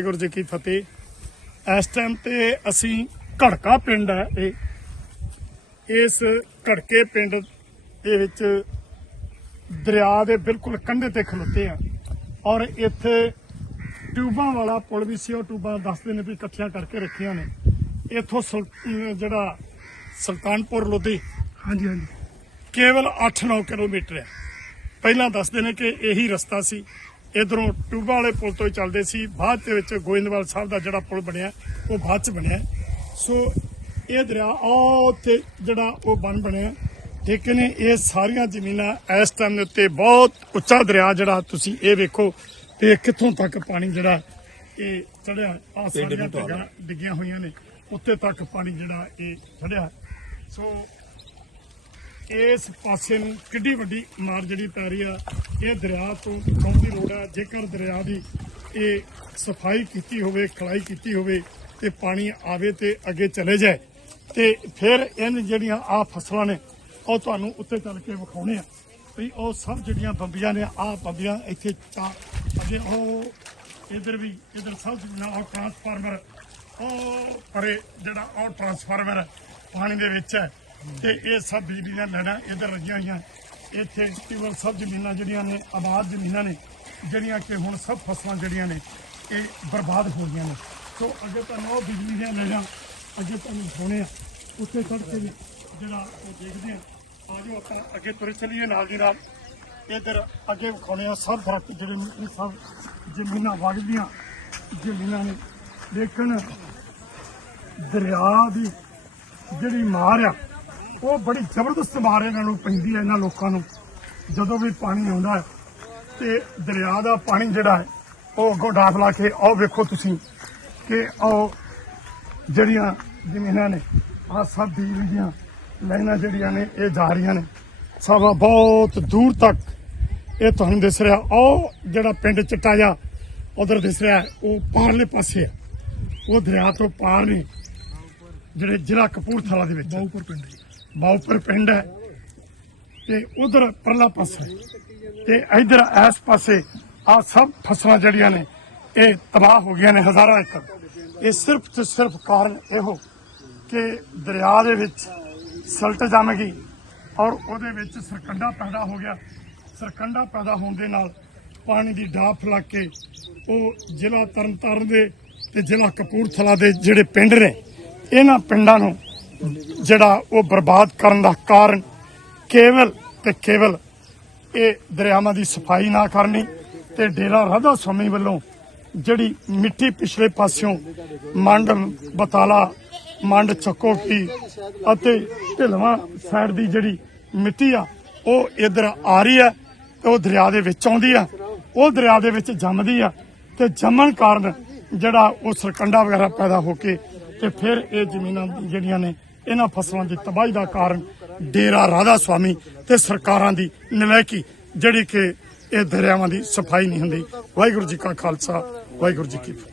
ਵਾਹਿਗੁਰੂ ਜੀ ਕੀ ਫਤਿਹ। ਇਸ ਟਾਈਮ ਤੇ ਅਸੀਂ ਘੜਕਾ ਪਿੰਡ ਹੈ ਇਹ। ਇਸ ਘੜਕੇ ਪਿੰਡ ਦੇ ਵਿੱਚ ਦਰਿਆ ਦੇ ਬਿਲਕੁਲ ਕੰਢੇ ਤੇ ਖਲੋਤੇ ਆ। ਔਰ ਇੱਥੇ ਟਿਊਬਾਂ ਵਾਲਾ ਪੁਲ ਵੀ ਸੀ ਉਹ ਟਿਊਬਾਂ ਦੱਸਦੇ ਨੇ ਵੀ ਇਕੱਠੀਆਂ ਕਰਕੇ ਰੱਖੀਆਂ ਨੇ। ਇੱਥੋਂ ਜਿਹੜਾ ਸੁਲਤਾਨਪੁਰ ਲੋਧੀ ਹਾਂਜੀ ਹਾਂਜੀ। ਕੇਵਲ 8-9 ਕਿਲੋਮੀਟਰ ਹੈ। ਪਹਿਲਾਂ ਦੱਸਦੇ ਨੇ ਕਿ ਇਹੀ ਰਸਤਾ ਸੀ। ਇਧਰੋਂ ਟਿਊਬਾਂ ਵਾਲੇ ਪੁਲ ਤੋਂ ਹੀ ਚੱਲਦੇ ਸੀ। ਬਾਅਦ ਦੇ ਵਿੱਚ ਗੋਇੰਦਵਾਲ ਸਾਹਿਬ ਦਾ ਜਿਹੜਾ ਪੁਲ ਬਣਿਆ ਉਹ ਬਾਅਦ ਚ ਬਣਿਆ। ਸੋ ਇਹ ਦਰਿਆ ਉੱਥੇ ਜਿਹੜਾ ਉਹ ਬਨ ਬਣਿਆ। ਲੇਕਿਨ ਇਹ ਸਾਰੀਆਂ ਜ਼ਮੀਨਾਂ ਇਸ ਟਾਈਮ ਦੇ ਉੱਤੇ ਬਹੁਤ ਉੱਚਾ ਦਰਿਆ ਜਿਹੜਾ ਤੁਸੀਂ ਇਹ ਵੇਖੋ ਤੇ ਕਿੱਥੋਂ ਤੱਕ ਪਾਣੀ ਜਿਹੜਾ ਇਹ ਚੜਿਆ ਆ ਸਾਰੀਆਂ ਡਿੱਗਾਂ ਡਿੱਗੀਆਂ ਹੋਈਆਂ ਨੇ ਉੱਤੇ ਤੱਕ ਪਾਣੀ ਜਿਹੜਾ ਇਹ ਚੜਿਆ। ਸੋ ਇਸ ਪਾਸੇ ਨੂੰ ਕਿੱਡੀ ਵੱਡੀ ਮਾਰ ਜਿਹੜੀ ਪੈ ਰਹੀ ਆ, ਇਹ ਦਰਿਆ ਤੋਂ ਬਚਾਉਣ ਦੀ ਲੋੜ ਆ। ਜੇਕਰ ਦਰਿਆ ਦੀ ਇਹ ਸਫ਼ਾਈ ਕੀਤੀ ਹੋਵੇ, ਖਲਾਈ ਕੀਤੀ ਹੋਵੇ ਤੇ ਪਾਣੀ ਆਵੇ ਤੇ ਅੱਗੇ ਚਲੇ ਜਾਏ ਤੇ ਫਿਰ ਇਹਨਾਂ ਜਿਹੜੀਆਂ ਆ ਫਸਲਾਂ ਨੇ, ਉਹ ਤੁਹਾਨੂੰ ਉੱਤੇ ਚੱਲ ਕੇ ਵਿਖਾਉਣੇ ਆ। ਵੀ ਉਹ ਸਭ ਜਿਹੜੀਆਂ ਬੰਬੀਆਂ ਨੇ ਆ ਬੰਬੀਆਂ ਇੱਥੇ ਚਾ ਅੱਗੇ ਉਹ ਇਧਰ ਵੀ, ਇਧਰ ਸਭ ਜ਼ਮੀਨਾਂ ਉਹ ਟਰਾਂਸਫਾਰਮਰ ਉਹ ਪਰੇ ਜਿਹੜਾ ਉਹ ਟਰਾਂਸਫਾਰਮਰ ਪਾਣੀ ਦੇ ਵਿੱਚ ਹੈ। ਤੇ ਇਹ ਸਭ ਬਿਜਲੀ ਦੀਆਂ ਲੜਾਂ ਇਧਰ ਰਹੀਆਂ ਹੋਈਆਂ। ਇੱਥੇ ਟਿਊਬਲ ਸਭ ਜ਼ਮੀਨਾਂ ਜਿਹੜੀਆਂ ਨੇ, ਆਬਾਦ ਜ਼ਮੀਨਾਂ ਨੇ, ਜਿਹੜੀਆਂ ਕਿ ਹੁਣ ਸਭ ਫਸਲਾਂ ਜਿਹੜੀਆਂ ਨੇ, ਇਹ ਬਰਬਾਦ ਹੋ ਗਈਆਂ ਨੇ। ਸੋ ਅੱਗੇ ਤੁਹਾਨੂੰ ਉਹ ਬਿਜਲੀ ਦੀਆਂ ਲੈਣਾ, ਅੱਗੇ ਤੁਹਾਨੂੰ ਸੋਹਣੇ ਆ। ਉੱਥੇ ਚੜ੍ਹ ਕੇ ਵੀ ਜਿਹੜਾ ਉਹ ਦੇਖਦੇ ਆ। ਆਜੋ ਆਪਾਂ ਅੱਗੇ ਤੁਰੇ ਚੱਲੀਏ ਨਾਲ ਦੀ ਨਾਲ। ਇਧਰ ਅੱਗੇ ਵਿਖਾਉਣੇ ਆ ਸਭ ਦਰਖਤ ਜਿਹੜੇ ਨੇ, ਇਹ ਸਭ ਜ਼ਮੀਨਾਂ ਵਗਦੀਆਂ ਜ਼ਮੀਨਾਂ ਨੇ। ਲੇਕਿਨ ਦਰਿਆ ਦੀ ਜਿਹੜੀ ਮਾਰ ਆ ਉਹ ਬੜੀ ਜ਼ਬਰਦਸਤ ਮਾਰ ਇਹਨਾਂ ਨੂੰ ਪੈਂਦੀ ਹੈ ਇਹਨਾਂ ਲੋਕਾਂ ਨੂੰ, ਜਦੋਂ ਵੀ ਪਾਣੀ ਆਉਂਦਾ ਹੈ। ਤੇ ਦਰਿਆ ਦਾ ਪਾਣੀ ਜਿਹੜਾ ਹੈ, ਉਹ ਅੱਗੋਂ ਡਾਫ ਲਾ ਕੇ, ਆਓ ਵੇਖੋ ਤੁਸੀਂ ਕਿ ਉਹ ਜਿਹੜੀਆਂ ਜ਼ਮੀਨਾਂ ਨੇ ਆ ਸਭ ਬਿਜਲੀ ਦੀਆਂ ਲਾਈਨਾਂ ਜਿਹੜੀਆਂ ਨੇ, ਇਹ ਜਾ ਰਹੀਆਂ ਨੇ। ਸਭ ਬਹੁਤ ਦੂਰ ਤੱਕ ਇਹ ਤੁਹਾਨੂੰ ਦਿਸ ਰਿਹਾ। ਉਹ ਜਿਹੜਾ ਪਿੰਡ ਚਿੱਟਾ ਜਾ ਉਧਰ ਦਿਸ ਰਿਹਾ ਉਹ ਪਾਰਲੇ ਪਾਸੇ ਆ ਉਹ ਦਰਿਆ ਤੋਂ ਪਾਰ ਨੇ, ਜਿਹੜੇ ਜ਼ਿਲ੍ਹਾ ਕਪੂਰਥਲਾ ਦੇ ਵਿੱਚ। ਬਾਉਪੁਰ ਪਿੰਡ ਬਾਉਪਰ ਪਿੰਡ ਹੈ ਤੇ ਉਧਰ ਪਰਲਾ ਪਾਸਾ ਤੇ ਇਧਰ ਇਸ ਪਾਸੇ ਆ ਸਭ ਫਸਲਾਂ ਜਿਹੜੀਆਂ ਨੇ, ਇਹ ਤਬਾਹ ਹੋ ਗਈਆਂ ਨੇ ਹਜ਼ਾਰਾਂ ਏਕੜ। ਇਹ ਸਿਰਫ ਤੇ ਸਿਰਫ ਕਾਰਨ ਇਹੋ ਕਿ ਦਰਿਆ ਦੇ ਵਿੱਚ ਸਲਟ ਜੰਮ ਗਈ ਔਰ ਉਹਦੇ ਵਿੱਚ ਸਰਕੰਡਾ ਪੈਦਾ ਹੋ ਗਿਆ। ਸਰਕੰਡਾ ਪੈਦਾ ਹੋਣ ਦੇ ਨਾਲ ਪਾਣੀ ਦੀ ਡਾਫ ਲੱਗ ਕੇ ਉਹ ਜ਼ਿਲ੍ਹਾ ਤਰਨਤਾਰਨ ਦੇ ਤੇ ਜ਼ਿਲ੍ਹਾ ਕਪੂਰਥਲਾ ਦੇ ਜਿਹੜੇ ਪਿੰਡ ਨੇ, ਇਹਨਾਂ ਪਿੰਡਾਂ ਨੂੰ ਜਿਹੜਾ ਉਹ ਬਰਬਾਦ ਕਰਨ ਦਾ ਕਾਰਨ ਕੇਵਲ ਤੇ ਕੇਵਲ ਇਹ ਦਰਿਆਵਾਂ ਦੀ ਸਫ਼ਾਈ ਨਾ ਕਰਨੀ ਤੇ ਡੇਰਾ ਰਾਧਾ ਸਵਾਮੀ ਵੱਲੋਂ ਜਿਹੜੀ ਮਿੱਟੀ ਪਿਛਲੇ ਪਾਸਿਓਂ ਮੰਡ ਬਤਾਲਾ, ਮੰਡ ਚੱਕੋਟੀ ਅਤੇ ਢਿਲਵਾਂ ਸਾਈਡ ਦੀ ਜਿਹੜੀ ਮਿੱਟੀ ਆ, ਉਹ ਇਧਰ ਆ ਰਹੀ ਆ ਤੇ ਉਹ ਦਰਿਆ ਦੇ ਵਿੱਚ ਆਉਂਦੀ ਆ। ਉਹ ਦਰਿਆ ਦੇ ਵਿੱਚ ਜੰਮਦੀ ਆ ਤੇ ਜੰਮਣ ਕਾਰਨ ਜਿਹੜਾ ਉਹ ਸਰਕੰਡਾ ਵਗੈਰਾ ਪੈਦਾ ਹੋ ਕੇ ਤੇ ਫਿਰ ਇਹ ਜ਼ਮੀਨਾਂ ਜਿਹੜੀਆਂ ਨੇ ਇਹਨਾਂ ਫਸਲਾਂ ਦੀ ਤਬਾਹੀ ਦਾ ਕਾਰਨ ਡੇਰਾ ਰਾਧਾ ਸਵਾਮੀ ਤੇ ਸਰਕਾਰਾਂ ਦੀ ਨਲਾਇਕੀ, ਜਿਹੜੀ ਕਿ ਇਹ ਦਰਿਆਵਾਂ ਦੀ ਸਫ਼ਾਈ ਨਹੀਂ ਹੁੰਦੀ। ਵਾਹਿਗੁਰੂ ਜੀ ਕਾ ਖਾਲਸਾ, ਵਾਹਿਗੁਰੂ ਜੀ ਕੀ ਫਤਿਹ।